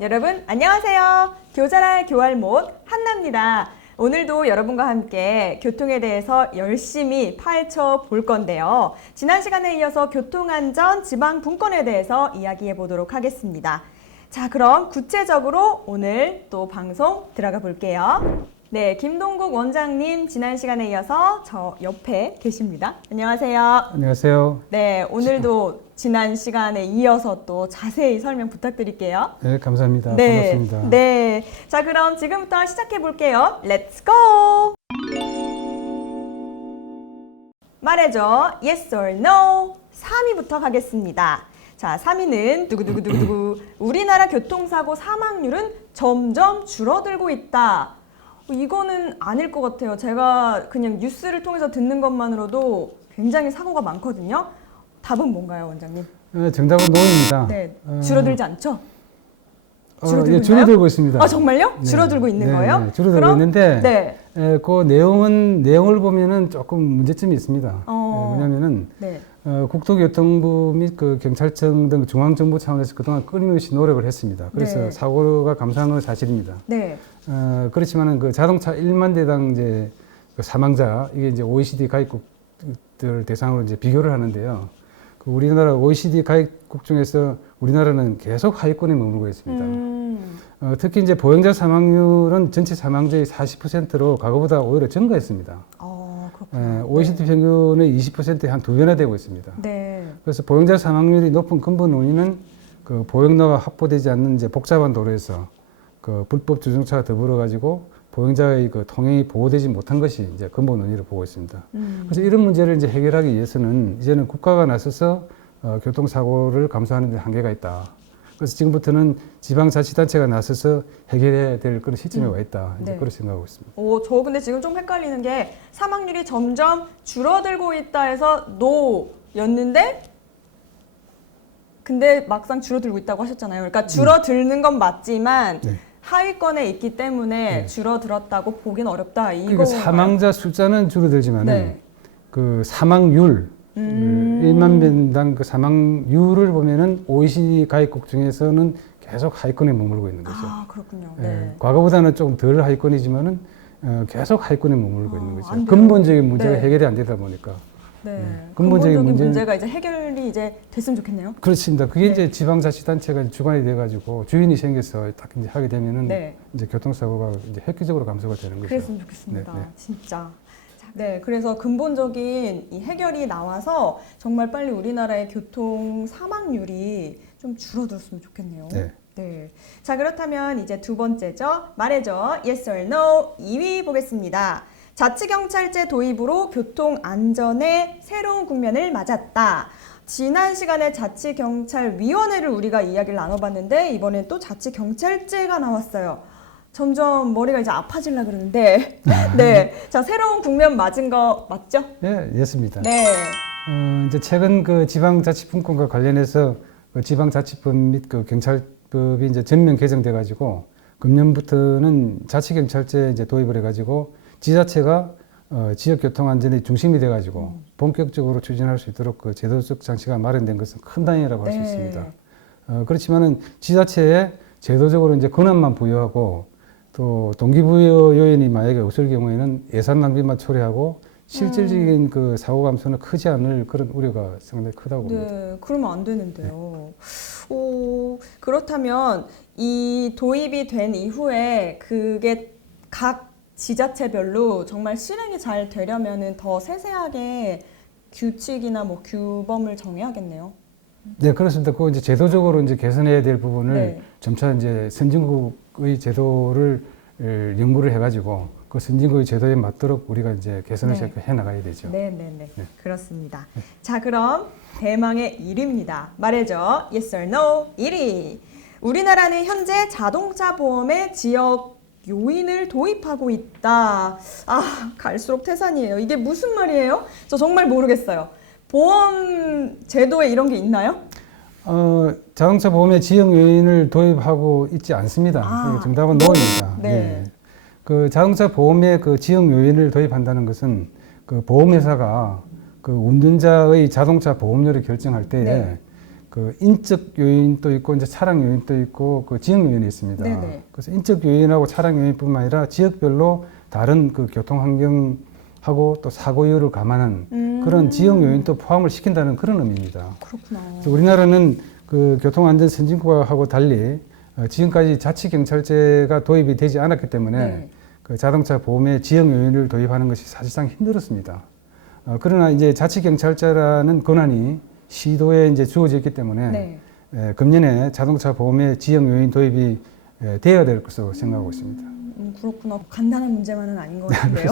여러분 안녕하세요. 교잘할 교할못 한나입니다. 오늘도 여러분과 함께 교통에 대해서 열심히 파헤쳐 볼 건데요. 지난 시간에 이어서 교통안전 지방분권에 대해서 이야기해 보도록 하겠습니다. 자, 그럼 구체적으로 오늘 또 방송 들어가 볼게요. 네, 김동국 원장님 지난 시간에 이어서 저 옆에 계십니다. 안녕하세요. 안녕하세요. 네, 오늘도 지난 시간에 이어서 또 자세히 설명 부탁드릴게요. 네, 감사합니다. 네, 반갑습니다. 네. 자, 그럼 지금부터 시작해 볼게요. 렛츠 고! 말해줘. Yes or no. 3위부터 가겠습니다. 자, 3위는 두구두구두구두구. 우리나라 교통사고 사망률은 점점 줄어들고 있다. 이거는 아닐 것 같아요. 제가 그냥 뉴스를 통해서 듣는 것만으로도 굉장히 사고가 많거든요. 답은 뭔가요, 원장님? 정답은 노입니다. 네, 줄어들지 않죠? 예, 줄어들고 있습니다. 아, 정말요? 네. 줄어들고 있는 네, 거예요? 네, 줄어들고 그럼? 있는데, 네. 그 내용을 보면은 조금 문제점이 있습니다. 왜냐면은, 네. 국토교통부 및 그 경찰청 등 중앙정부 차원에서 그동안 끊임없이 노력을 했습니다. 그래서 네. 사고가 감소한 건 사실입니다. 네. 그렇지만은 그 자동차 1만 대당 이제 그 사망자, 이게 이제 OECD 가입국들 대상으로 이제 비교를 하는데요. 그 우리나라 OECD 가입국 중에서 우리나라는 계속 하위권에 머물고 있습니다. 특히 이제 보행자 사망률은 전체 사망자의 40%로 과거보다 오히려 증가했습니다. 그렇군요. OECD 평균의 20%에 한 2배나 되고 있습니다. 네. 그래서 보행자 사망률이 높은 근본 원인은 그 보행로가 확보되지 않는 이제 복잡한 도로에서 그 불법 주정차가 더불어 가지고 보행자의 그 통행이 보호되지 못한 것이 이제 근본 원인으로 보고 있습니다. 그래서 이런 문제를 이제 해결하기 위해서는 이제는 국가가 나서서 교통사고를 감소하는 데 한계가 있다. 그래서 지금부터는 지방자치단체가 나서서 해결해야 될 그런 시점에 와 있다. 이제 네. 그렇게 생각하고 있습니다. 저 근데 지금 좀 헷갈리는 게 사망률이 점점 줄어들고 있다 해서 노였는데 근데 막상 줄어들고 있다고 하셨잖아요. 그러니까 줄어드는 건 맞지만 네. 하위권에 있기 때문에 네. 줄어들었다고 보기는 어렵다. 그러니까 사망자 숫자는 줄어들지만은 네. 그 사망률 1만 명당 그 사망률을 보면은 OECD 가입국 중에서는 계속 하위권에 머물고 있는 거죠. 아, 그렇군요. 예, 네. 과거보다는 조금 덜 하위권이지만은 계속 하위권에 머물고 있는 거죠. 안 돼요. 근본적인 문제가 네. 해결이 안 되다 보니까. 네. 근본적인 근본적인 문제는- 문제가 이제 해결이 이제 됐으면 좋겠네요. 그렇습니다. 그게 네. 이제 지방자치단체가 주관이 돼가지고 주인이 생겨서 딱 이제 하게 되면은 네. 이제 교통사고가 이제 획기적으로 감소가 되는 거죠. 그랬으면 좋겠습니다. 네, 네. 진짜. 네, 그래서 근본적인 이 해결이 나와서 정말 빨리 우리나라의 교통 사망률이 좀 줄어들었으면 좋겠네요. 네. 네. 자, 그렇다면 이제 두 번째죠. 말해줘. Yes or no. 2위 보겠습니다. 자치경찰제 도입으로 교통 안전에 새로운 국면을 맞았다. 지난 시간에 자치경찰위원회를 우리가 이야기를 나눠봤는데 이번엔 또 자치경찰제가 나왔어요. 점점 머리가 이제 아파질라 그러는데 네, 자 새로운 국면 맞은 거 맞죠? 네, 였습니다. 네, 이제 최근 그 지방자치분권과 관련해서 그 지방자치법 및 그 경찰법이 이제 전면 개정돼 가지고 금년부터는 자치경찰제 이제 도입을 해가지고 지자체가 지역 교통 안전의 중심이 돼 가지고 본격적으로 추진할 수 있도록 그 제도적 장치가 마련된 것은 큰 다행이라고 할 수 네. 있습니다. 그렇지만은 지자체에 제도적으로 이제 권한만 부여하고 또 동기부여 요인이 만약에 없을 경우에는 예산 낭비만 초래하고 실질적인 그 사고 감소는 크지 않을 그런 우려가 상당히 크다고 봅니다. 네, 그러면 안 되는데요. 그렇다면 이 도입이 된 이후에 그게 각 지자체별로 정말 실행이 잘 되려면은 더 세세하게 규칙이나 뭐 규범을 정해야겠네요. 네, 그렇습니다. 그 이제 제도적으로 이제 개선해야 될 부분을 네. 점차 이제 선진국의 제도를 연구를 해가지고 그 선진국의 제도에 맞도록 우리가 이제 개선을 네. 해 나가야 되죠. 네. 네. 그렇습니다. 자, 그럼 대망의 1위입니다. 말해줘. Yes or no. 1위. 우리나라는 현재 자동차 보험의 지역 요인을 도입하고 있다. 아, 갈수록 태산이에요. 이게 무슨 말이에요? 저 정말 모르겠어요. 보험 제도에 이런 게 있나요? 자동차 보험의 지역 요인을 도입하고 있지 않습니다. 아, 정답은 노입니다. 네. 그 자동차 보험의 그 지역 요인을 도입한다는 것은 그 보험회사가 그 운전자의 자동차 보험료를 결정할 때에 네. 그 그 인적 요인도 있고 이제 차량 요인도 있고 그 지역 요인이 있습니다. 네네. 그래서 인적 요인하고 차량 요인뿐만 아니라 지역별로 다른 그 교통 환경하고 또 사고율을 감안한 그런 지역 요인도 포함을 시킨다는 그런 의미입니다. 그렇구나. 그래서 우리나라는 그 교통안전 선진국하고 달리 지금까지 자치경찰제가 도입이 되지 않았기 때문에 네. 그 자동차 보험의 지역 요인을 도입하는 것이 사실상 힘들었습니다. 그러나 이제 자치경찰제라는 권한이 시도에 이제 주어졌기 때문에 네. 금년에 자동차 보험의 지역 요인 도입이 되어야 될 것으로 생각하고 있습니다. 그렇구나. 간단한 문제만은 아닌 것 같은데요.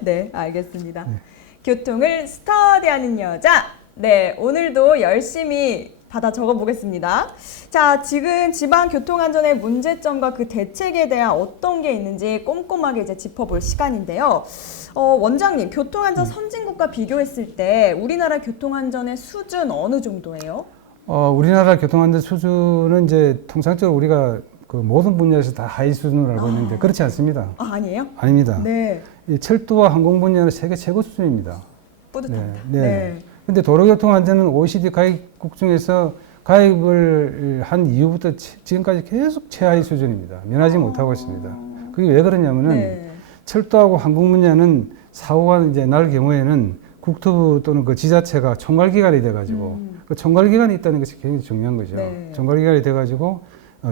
네, 알겠습니다. 네. 교통을 스터디하는 여자. 네, 오늘도 열심히 받아 적어 보겠습니다. 자, 지금 지방 교통안전의 문제점과 그 대책에 대한 어떤 게 있는지 꼼꼼하게 이제 짚어볼 시간인데요. 원장님, 교통안전 선진국과 비교했을 때 우리나라 교통안전의 수준 어느 정도예요? 우리나라 교통안전 수준은 이제 통상적으로 우리가 그 모든 분야에서 다 하위 수준으로 알고 있는데 그렇지 않습니다. 아, 아니에요? 아닙니다. 네. 이 철도와 항공 분야는 세계 최고 수준입니다. 뿌듯합니다. 네. 근데 도로교통안전은 OECD 가입국 중에서 가입을 한 이후부터 지금까지 계속 최하위 수준입니다. 면하지 못하고 있습니다. 그게 왜 그러냐면은 네. 철도하고 항공 분야는 사고가 이제 날 경우에는 국토부 또는 그 지자체가 총괄기관이 돼가지고 그 총괄기관이 있다는 것이 굉장히 중요한 거죠. 네. 총괄기관이 돼가지고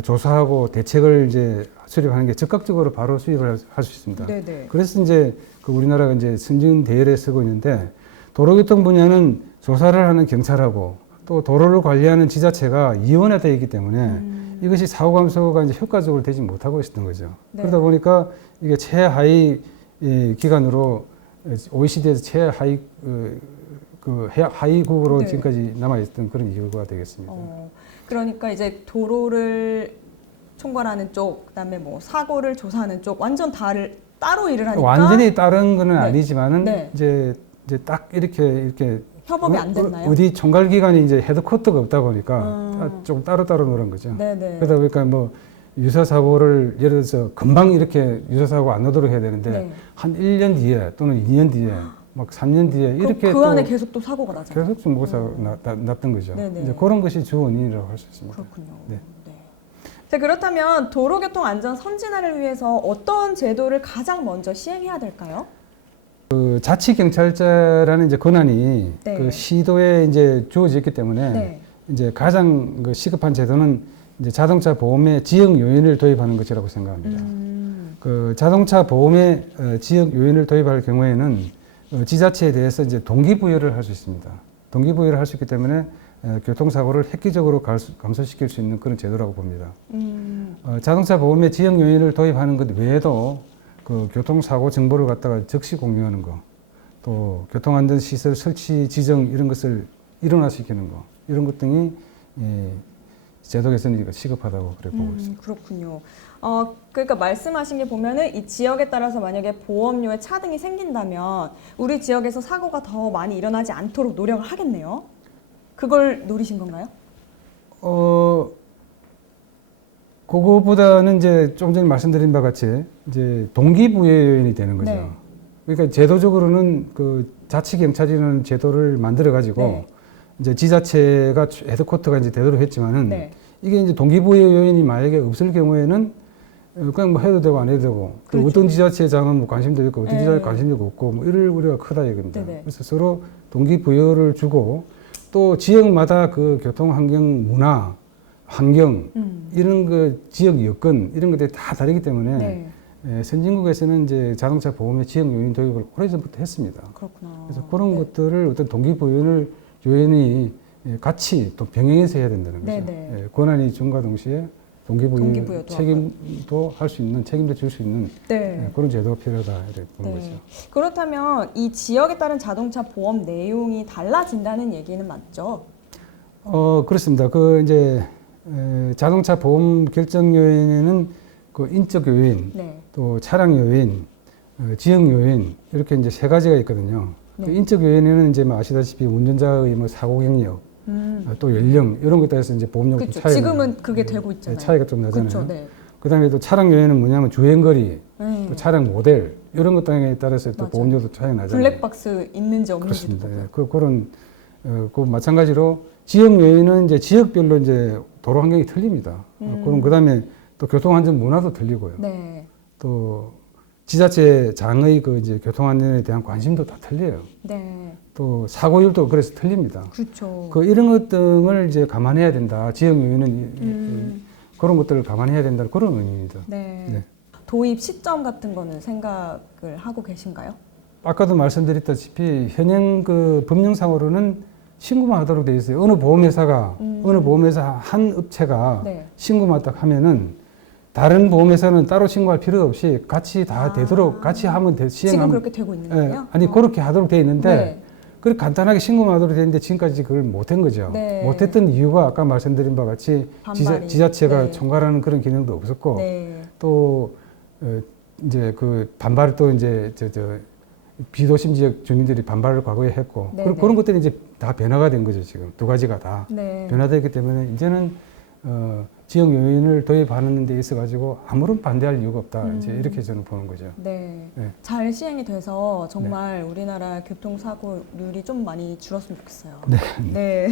조사하고 대책을 이제 수립하는 게 적극적으로 바로 수립을 할 수 있습니다. 네네. 그래서 이제 그 우리나라가 이제 선진 대열에 서고 있는데 도로교통 분야는 조사를 하는 경찰하고 또 도로를 관리하는 지자체가 이원화되어 있기 때문에 이것이 사고 감소가 이제 효과적으로 되지 못하고 있었던 거죠. 네. 그러다 보니까 이게 최하위 기관으로 OECD에서 최하위 하위국으로 네. 지금까지 남아 있었던 그런 이유가 되겠습니다. 그러니까 이제 도로를 총괄하는 쪽, 그다음에 뭐 사고를 조사하는 쪽 완전 따로 일을 하니까 완전히 다른 거는 네. 아니지만은 네. 이제 딱 이렇게 협업이 안 됐나요? 어디 총괄기관이 이제 헤드쿼터가 없다 보니까 좀 따로따로 노는 거죠. 네네. 그러다 보니까 뭐 유사사고를 예를 들어서 금방 이렇게 유사사고 안 나도록 해야 되는데 네. 한 1년 뒤에 또는 2년 뒤에 막 3년 뒤에 이렇게 그 안에 계속 또 사고가 나잖아요. 계속 좀 사고가 났던 거죠. 네네. 이제 그런 것이 주 원인이라고 할 수 있습니다. 그렇군요. 네. 네. 자, 그렇다면 도로교통 안전 선진화를 위해서 어떤 제도를 가장 먼저 시행해야 될까요? 그 자치경찰제라는 이제 권한이 네. 그 시도에 이제 주어졌기 때문에 네. 이제 가장 그 시급한 제도는 이제 자동차 보험의 지역 요인을 도입하는 것이라고 생각합니다. 그 자동차 보험의 지역 요인을 도입할 경우에는 지자체에 대해서 이제 동기부여를 할 수 있습니다. 동기부여를 할 수 있기 때문에 교통사고를 획기적으로 감소시킬 수 있는 그런 제도라고 봅니다. 자동차 보험의 지역 요인을 도입하는 것 외에도 그 교통사고 정보를 갖다가 즉시 공유하는 거, 또 교통안전시설 설치 지정 이런 것을 일어나시키는 거, 이런 것 등이 제도 개선이 시급하다고 그래 보고 있습니다. 그렇군요. 그러니까 말씀하신 게 보면은 이 지역에 따라서 만약에 보험료의 차등이 생긴다면 우리 지역에서 사고가 더 많이 일어나지 않도록 노력을 하겠네요. 그걸 노리신 건가요? 그거보다는 이제 좀 전에 말씀드린 바와 같이 이제 동기부여 요인이 되는 거죠. 네. 그러니까 제도적으로는 그 자치경찰이라는 제도를 만들어 가지고 네. 이제 지자체가 헤드쿼터가 이제 되도록 했지만은 네. 이게 이제 동기부여 요인이 만약에 없을 경우에는 그냥 뭐 해도 되고 안 해도 되고 또 그렇죠. 어떤 지자체장은 뭐 관심도 있고 어떤 네. 지자체 관심도 없고 뭐 이럴 우려가 크다 이겁니다. 네네. 그래서 서로 동기부여를 주고 또 지역마다 그 교통 환경 문화 환경 이런 그 지역 여건 이런 것들이 다 다르기 때문에 네. 선진국에서는 이제 자동차 보험의 지역 요인 도입을 오래전부터 했습니다. 그렇구나. 그래서 그런 네. 것들을 어떤 요인이 같이 또 병행해서 해야 된다는 거죠. 네네. 권한이 준과 동시에 동기부여도 책임도 할 수 있는, 책임도 질 수 있는 네. 그런 제도가 필요하다 이렇게 보는 네. 거죠. 그렇다면 이 지역에 따른 자동차 보험 내용이 달라진다는 얘기는 맞죠? 그렇습니다. 그 이제 자동차 보험 결정 요인에는 그 인적 요인, 네. 또 차량 요인, 지역 요인 이렇게 이제 세 가지가 있거든요. 네. 그 인적 요인에는 이제 뭐 아시다시피 운전자의 뭐 사고 경력, 또 연령 이런 것에 따라서 이제 보험료가 그렇죠. 차이가 지금은 그게 되고 있잖아요. 차이가 좀 나잖아요. 그렇죠. 네. 그다음에 또 차량 요인은 뭐냐면 주행거리, 네. 또 차량 모델 이런 것 등에 따라서 또 맞아요. 보험료도 차이가 나잖아요. 블랙박스 있는지 없는지도 그렇습니다. 보고요. 그 마찬가지로 지역 요인은 이제 지역별로 이제 도로 환경이 틀립니다. 그럼 그다음에 또 교통안전 문화도 틀리고요. 네. 또 지자체장의 그 이제 교통안전에 대한 관심도 다 틀려요. 네. 또 사고율도 그래서 틀립니다. 그렇죠. 그 이런 것 등을 이제 감안해야 된다. 지역 요인은 그런 것들을 감안해야 된다는 그런 의미입니다. 네. 네. 도입 시점 같은 거는 생각을 하고 계신가요? 아까도 말씀드렸다시피 현행 그 법령상으로는 신고만 하도록 되어 있어요. 어느 보험회사가 어느 보험회사 한 업체가 네. 신고만 딱 하면은 다른 보험회사는 따로 신고할 필요도 없이 같이 다 아. 되도록 같이 하면 지금 시행하면 그렇게 되고 있는 예, 거예요? 아니 그렇게 하도록 되어 있는데 네. 그렇게 간단하게 신고만 하도록 되어 있는데 지금까지 그걸 못한 거죠. 네. 못했던 이유가 아까 말씀드린 바와 같이 반발이. 지자체가 네. 총괄하는 그런 기능도 없었고 네. 또 이제 그 반발을 또 이제 비도심 지역 주민들이 반발을 과거에 했고 네, 네. 그런 것들이 이제 다 변화가 된 거죠. 지금 두 가지가 다 네. 변화되기 때문에 이제는 지역 요인을 도입하는 데 있어 가지고 아무런 반대할 이유가 없다. 이제 이렇게 저는 보는 거죠. 네. 네. 잘 시행이 돼서 정말 우리나라 교통사고율이 좀 많이 줄었으면 좋겠어요. 네. 네.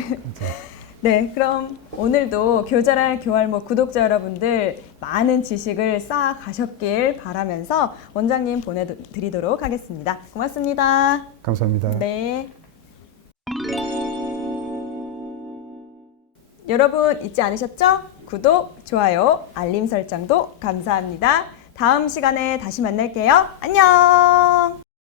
네, 그럼 오늘도 교자랄 교활모 구독자 여러분들 많은 지식을 쌓아 가셨길 바라면서 원장님 보내드리도록 하겠습니다. 고맙습니다. 감사합니다. 네. 여러분 잊지 않으셨죠? 구독, 좋아요, 알림 설정도 감사합니다. 다음 시간에 다시 만날게요. 안녕!